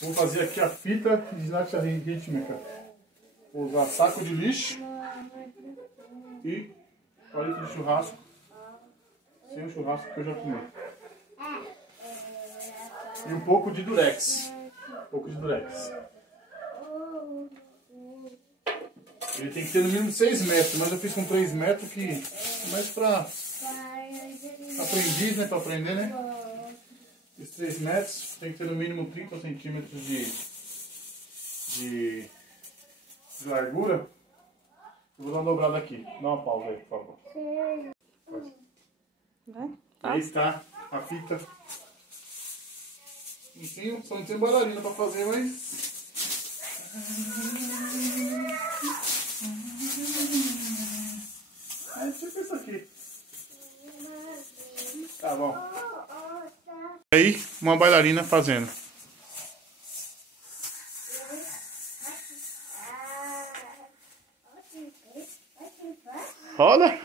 Vou fazer aqui a fita de ginástica rítmica. Vou usar saco de lixo e palito de churrasco. Sem o churrasco que eu já comi. E um pouco de durex. Ele tem que ter no mínimo 6 metros, mas eu fiz com 3 metros que é mais pra aprendiz, né? Pra aprender, né? Fiz 3 metros, tem que ter no mínimo 30 centímetros de largura. Eu vou dar uma dobrada aqui. Dá uma pausa aí, por favor. Vai? Aí está a fita. Enfim, só não tem bailarina pra fazer, mas... É tipo isso aqui. Tá bom. Aí, uma bailarina fazendo. Roda?